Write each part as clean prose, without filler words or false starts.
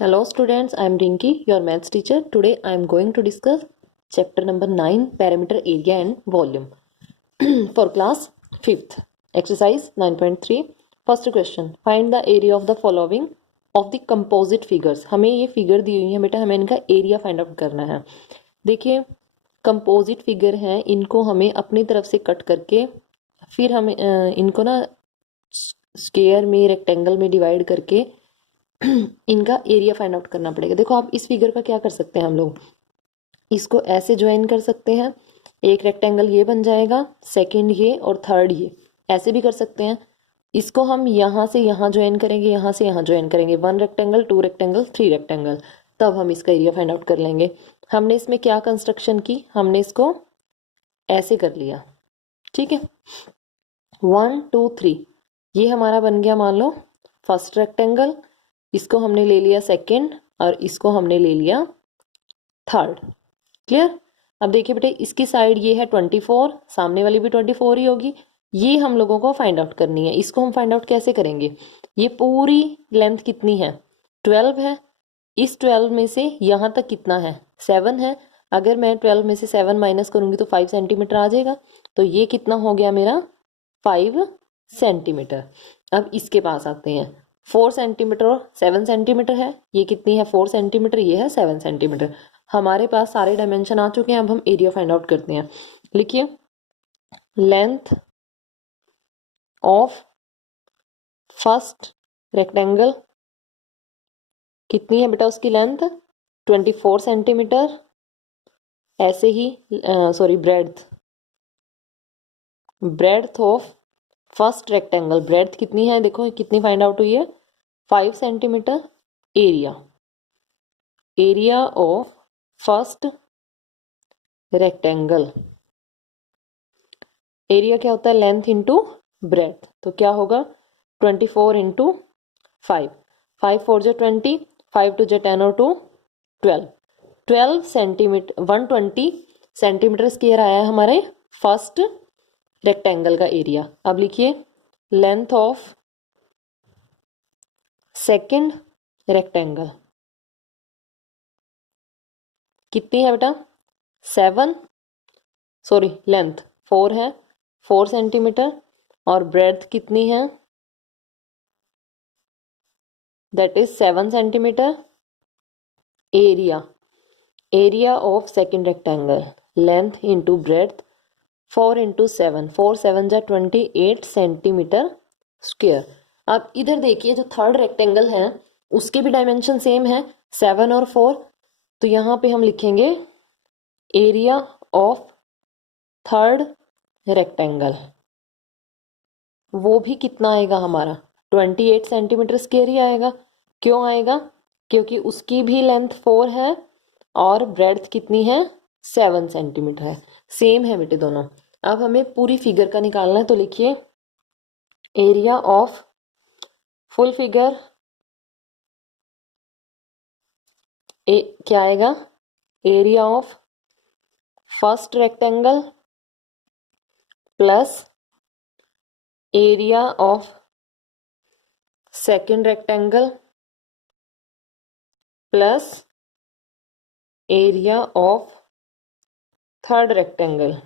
Hello students, I am Rinki, your maths teacher. Today I am going to discuss chapter number 9, parameter area and volume for class 5th. Exercise 9.3. First question, find the area of the following of the composite figures. हमें ये figure दी हुई है बेटा, हमें इनका area find out करना है. देखिए कंपोजिट फिगर हैं, इनको हमें अपनी तरफ से कट करके फिर हमें इनको ना स्क्वायर में रेक्टेंगल में डिवाइड करके इनका एरिया फाइंड आउट करना पड़ेगा. देखो आप इस फिगर का क्या कर सकते हैं, हम लोग इसको ऐसे ज्वाइन कर सकते हैं. एक रेक्टेंगल ये बन जाएगा, सेकंड ये और थर्ड ये. ऐसे भी कर सकते हैं. इसको हम यहाँ से यहाँ ज्वाइन करेंगे, यहाँ से यहाँ ज्वाइन करेंगे. 1 रेक्टेंगल, 2 रेक्टेंगल, 3 रेक्टेंगल, तब हम इसका एरिया फाइंड आउट कर लेंगे. हमने इसमें क्या कंस्ट्रक्शन की, हमने इसको ऐसे कर लिया. ठीक है, 1 2 3 ये हमारा बन गया मान लो फर्स्ट रेक्टेंगल. इसको हमने ले लिया सेकंड और इसको हमने ले लिया थर्ड. क्लियर. अब देखिए बेटे, इसकी साइड ये है 24, सामने वाली भी 24 ही होगी. ये हम लोगों को फाइंड आउट करनी है. इसको हम फाइंड आउट कैसे करेंगे, ये पूरी लेंथ कितनी है, 12 है. इस 12 में से यहाँ तक कितना है, 7 है. अगर मैं 12 में से 7 माइनस करूंगी तो 5 सेंटीमीटर आ जाएगा. तो ये कितना हो गया मेरा, 5 सेंटीमीटर. अब इसके पास आते हैं. 4 सेंटीमीटर और 7 सेंटीमीटर है. ये कितनी है, 4 सेंटीमीटर, ये है 7 सेंटीमीटर. हमारे पास सारे डायमेंशन आ चुके हैं. अब हम एरिया फाइंड आउट करते हैं. लिखिए, लेंथ ऑफ फर्स्ट रेक्टेंगल कितनी है बेटा, उसकी लेंथ 24 सेंटीमीटर. ऐसे ही sorry breadth of first rectangle, breadth कितनी है, देखो कितनी फाइंड आउट हुई है, 5 centimetre. Area of first rectangle, area क्या होता है, लेंथ इंटू ब्रेड्थ. तो क्या होगा, 24 इंटू 5. 5 4 जो 20, 5 2 जो 10 और 2 12 सेंटीमीटर. 120 सेंटीमीटर स्क्वायर आया है हमारे फर्स्ट रेक्टेंगल का एरिया. अब लिखिए, लेंथ ऑफ सेकंड रेक्टेंगल कितनी है बेटा, 7, सॉरी लेंथ 4 है, 4 सेंटीमीटर. और ब्रेड्थ कितनी है, that is 7 centimetre. Area of second rectangle, length into breadth, 4 into 7, 4 7 जा 28 सेंटीमीटर स्क्वायर. अब इधर देखिए, जो थर्ड रेक्टेंगल है उसके भी डायमेंशन सेम है, 7 और 4. तो यहाँ पे हम लिखेंगे एरिया ऑफ थर्ड रेक्टेंगल. वो भी कितना आएगा हमारा, 28 सेंटीमीटर स्क्वायर ही आएगा. क्यों आएगा, क्योंकि उसकी भी लेंथ 4 है और ब्रेड्थ कितनी है, 7 सेंटीमीटर है. सेम है बेटे दोनों. अब हमें पूरी फिगर का निकालना है. तो लिखिए, एरिया ऑफ फुल फिगर क्या आएगा, area of first rectangle plus area of second rectangle plus area of third rectangle.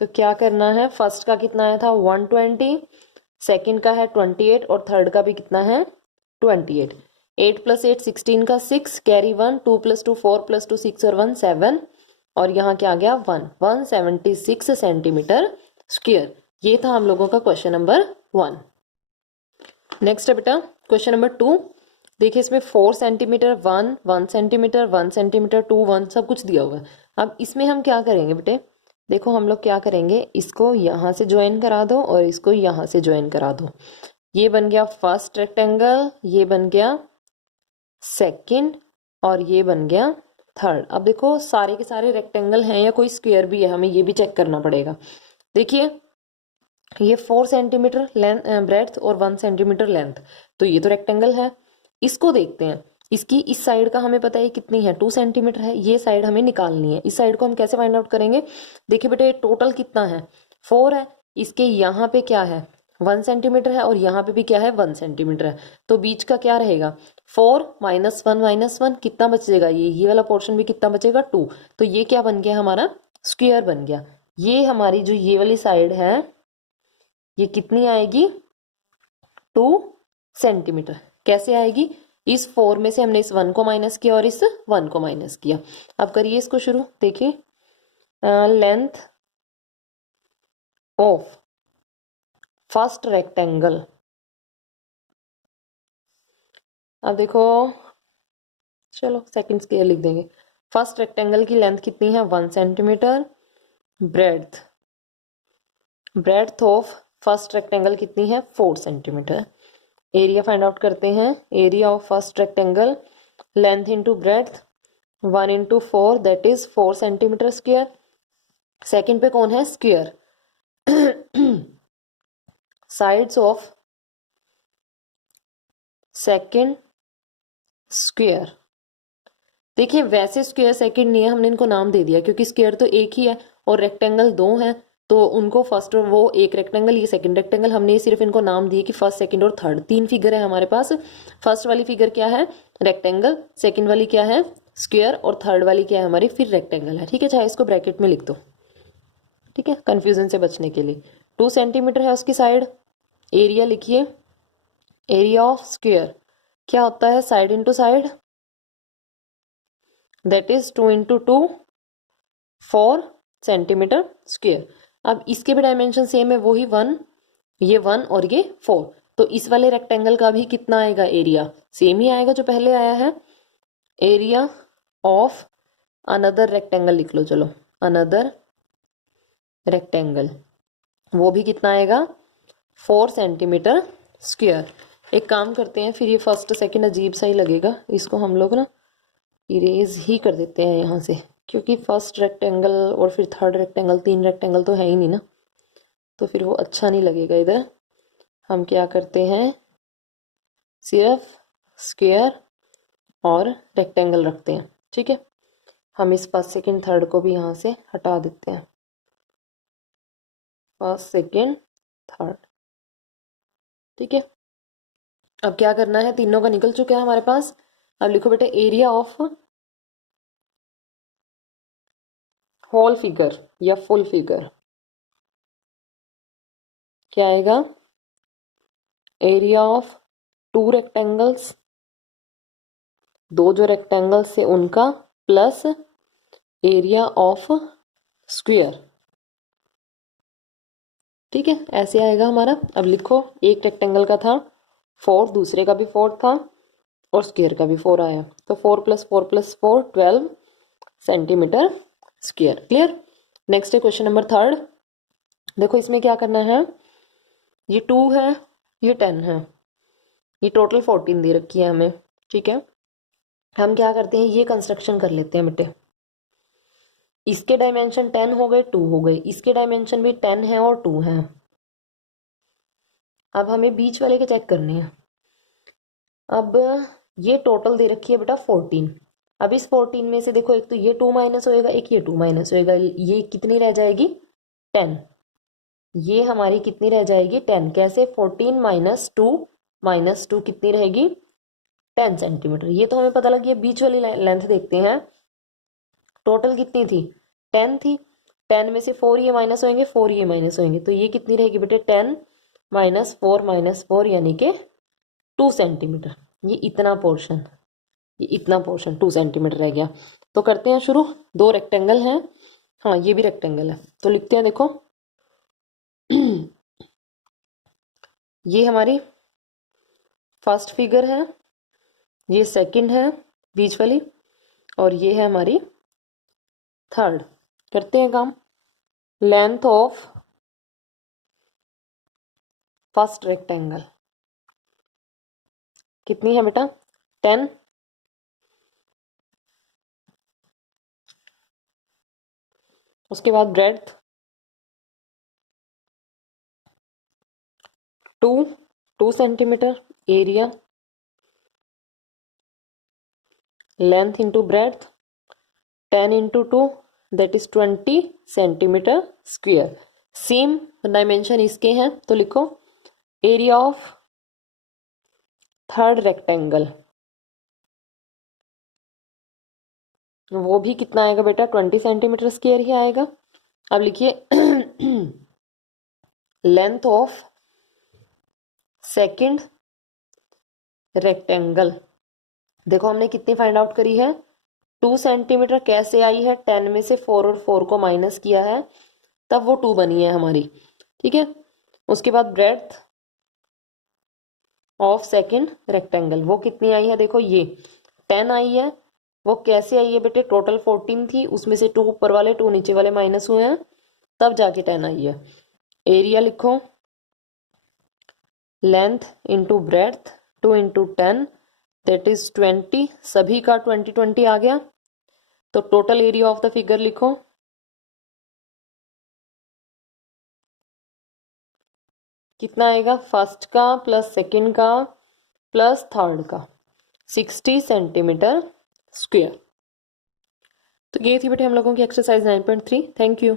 तो क्या करना है, फर्स्ट का कितना आया था 120, सेकंड का है 28 और थर्ड का भी कितना है 28. 8 + 8 16 का 6, कैरी 1, 2 + 2 4 + 2 6 और 1 7. और यहाँ क्या आ गया 176 सेंटीमीटर स्क्वायर. ये था हम लोगों का क्वेश्चन नंबर 1. नेक्स्ट है बेटा क्वेश्चन नंबर 2. देखिए, इसमें 4 सेंटीमीटर 1 सेंटीमीटर 1 सेंटीमीटर 2 1 सब कुछ दिया हुआ है. अब इसमें हम क्या करेंगे बेटे, देखो हम लोग क्या करेंगे, इसको यहाँ से ज्वाइन करा दो और इसको यहाँ से ज्वाइन करा दो. ये बन गया फर्स्ट रेक्टेंगल, ये बन गया सेकंड और ये बन गया थर्ड. अब देखो सारे के सारे रेक्टेंगल हैं या कोई स्क्वायर भी है, हमें ये भी चेक करना पड़ेगा. देखिए, ये 4 सेंटीमीटर लेंथ ब्रेड्थ और 1 सेंटीमीटर लेंथ, तो ये तो रेक्टेंगल है. इसको देखते हैं, इसकी इस साइड का हमें पता है कितनी है, 2 सेंटीमीटर है. ये साइड हमें निकालनी है. इस साइड को हम कैसे फाइंड आउट करेंगे, देखिए बेटे टोटल कितना है, 4 है. इसके यहाँ पे क्या है 1 सेंटीमीटर है और यहाँ पे भी क्या है 1 सेंटीमीटर है, तो बीच का क्या रहेगा 4 -1 कितना बचेगा, ये वाला पोर्शन भी कितना बचेगा 2। तो ये क्या बन गया हमारा स्क्वायर बन गया। ये हमारी जो ये वाली साइड है ये कितनी आएगी 2 सेंटीमीटर। कैसे आएगी, इस 4 में से हमने इस 1 को माइनस किया और इस 1 को माइनस किया। अब करिए इसको शुरू, देखिए लेंथ ऑफ फर्स्ट रेक्टेंगल। अब देखो, चलो सेकंड स्क्वायर लिख देंगे। फर्स्ट रेक्टेंगल की लेंथ कितनी है 1 centimetre. Breadth of first rectangle कितनी है 4 सेंटीमीटर। एरिया फाइंड आउट करते हैं। Area of first rectangle length into breadth 1 into 4 that is 4 centimetre square. Second पे कौन है square. Sides of second square. देखिए वैसे स्क्वायर सेकंड नहीं है, हमने इनको नाम दे दिया क्योंकि स्क्वायर तो एक ही है और रेक्टेंगल दो हैं, तो उनको फर्स्ट और वो एक रेक्टेंगल ये सेकंड रेक्टेंगल, हमने सिर्फ इनको नाम दिए कि फर्स्ट सेकंड और थर्ड। 3 फिगर है हमारे पास। फर्स्ट वाली फिगर क्या है रेक्टेंगल, सेकंड वाली क्या है स्क्वायर और थर्ड वाली क्या है हमारी फिर रेक्टेंगल है। ठीक है, चाहे इसको ब्रैकेट में लिख दो, ठीक है कंफ्यूजन से बचने के लिए। 2 सेंटीमीटर है उसकी साइड। एरिया लिखिए, एरिया ऑफ स्क्वायर क्या होता है side into side, that is 2 into 2 4 centimetre square. अब इसके भी डायमेंशन सेम है, वही 1, ये 1 और ये 4। तो इस वाले रेक्टेंगल का भी कितना आएगा एरिया सेम ही आएगा जो पहले आया है। एरिया ऑफ अनदर रेक्टेंगल लिख लो, चलो अनदर रेक्टेंगल, वो भी कितना आएगा 4 सेंटीमीटर स्क्वायर। एक काम करते हैं फिर, ये फर्स्ट सेकंड अजीब सा ही लगेगा, इसको हम लोग ना इरेज ही कर देते हैं यहाँ से, क्योंकि फर्स्ट रेक्टेंगल और फिर थर्ड रेक्टेंगल 3 रेक्टेंगल तो है ही नहीं ना, तो फिर वो अच्छा नहीं लगेगा। इधर हम क्या करते हैं सिर्फ स्क्वायर और रेक्टेंगल रखते हैं। ठीक है, हम इस फर्स्ट सेकंड थर्ड को भी यहाँ से हटा देते हैं, फर्स्ट सेकंड थर्ड। ठीक है, अब क्या करना है, तीनों का निकल चुका है हमारे पास। अब लिखो बेटे एरिया ऑफ होल फिगर या फुल फिगर क्या आएगा, एरिया ऑफ 2 रेक्टेंगल्स, 2 जो रेक्टेंगल्स से उनका प्लस एरिया ऑफ स्क्वायर। ठीक है, ऐसे आएगा हमारा। अब लिखो एक रेक्टेंगल का था 4, दूसरे का भी 4 था और स्क्वायर का भी 4 आया, तो 4 + 4 + 4 12 सेंटीमीटर स्क्वायर। क्लियर। नेक्स्ट है क्वेश्चन नंबर 3। देखो इसमें क्या करना है, ये 2 है ये 10 है, ये टोटल 14 दे रखी है हमें। ठीक है, हम क्या करते हैं ये कंस्ट्रक्शन कर लेते हैं बेटे। इसके डायमेंशन 10 हो गए 2 हो गए, इसके डायमेंशन भी 10 है और 2 है। अब हमें बीच वाले के चेक करने हैं। अब ये टोटल दे रखी है बेटा 14। अब इस 14 में से देखो एक तो ये 2 माइनस होएगा, एक ये 2 माइनस होएगा, ये कितनी रह जाएगी 10। ये हमारी कितनी रह जाएगी 10। कैसे 14 - 2 कितनी रहेगी 10 सेंटीमीटर। ये तो हमें पता लग गया। बीच वाली लेंथ देखते हैं, टोटल कितनी थी 10 थी, 10 में से 4 ये माइनस होंगे 4 ये माइनस होंगे, तो ये कितनी रहेगी बेटे 10 - 4 यानी कि 2 सेंटीमीटर। ये इतना पोर्शन 2 सेंटीमीटर रह गया। तो करते हैं शुरू। 2 रेक्टेंगल हैं, हाँ ये भी रेक्टेंगल है, तो लिखते हैं। देखो ये हमारी फर्स्ट फिगर है, ये सेकंड है बीच वाली, और ये है हमारी थर्ड। करते हैं काम। लेंथ ऑफ फर्स्ट रेक्टेंगल कितनी है बेटा 10। उसके बाद breadth 2 centimetre, area length into breadth 10 into 2 that is 20 centimetre square. Same dimension इसके हैं, तो लिखो एरिया ऑफ थर्ड रेक्टेंगल, वो भी कितना आएगा बेटा, 20 सेंटीमीटर स्क्वायर ही आएगा। अब लिखिए लेंथ ऑफ सेकंड रेक्टेंगल, देखो हमने कितनी फाइंड आउट करी है, 2 सेंटीमीटर कैसे आई है, 10 में से 4 और 4 को माइनस किया है तब वो 2 बनी है हमारी, ठीक है। उसके बाद ब्रेड्थ ऑफ सेकंड रेक्टेंगल वो कितनी आई है, देखो ये 10 आई है, वो कैसे आई है बेटे, टोटल 14 थी, उसमें से 2 ऊपर वाले 2 नीचे वाले माइनस हुए हैं तब जाके 10 आई है। एरिया लिखो, length into breadth 2 into 10 that is 20, सभी का 20 20 आ गया, तो total area of the figure लिखो, कितना आएगा, फर्स्ट का प्लस सेकंड का प्लस थर्ड का, 60 सेंटीमीटर स्क्वायर। तो ये थी बेटे हम लोगों की एक्सरसाइज 9.3। Thank you.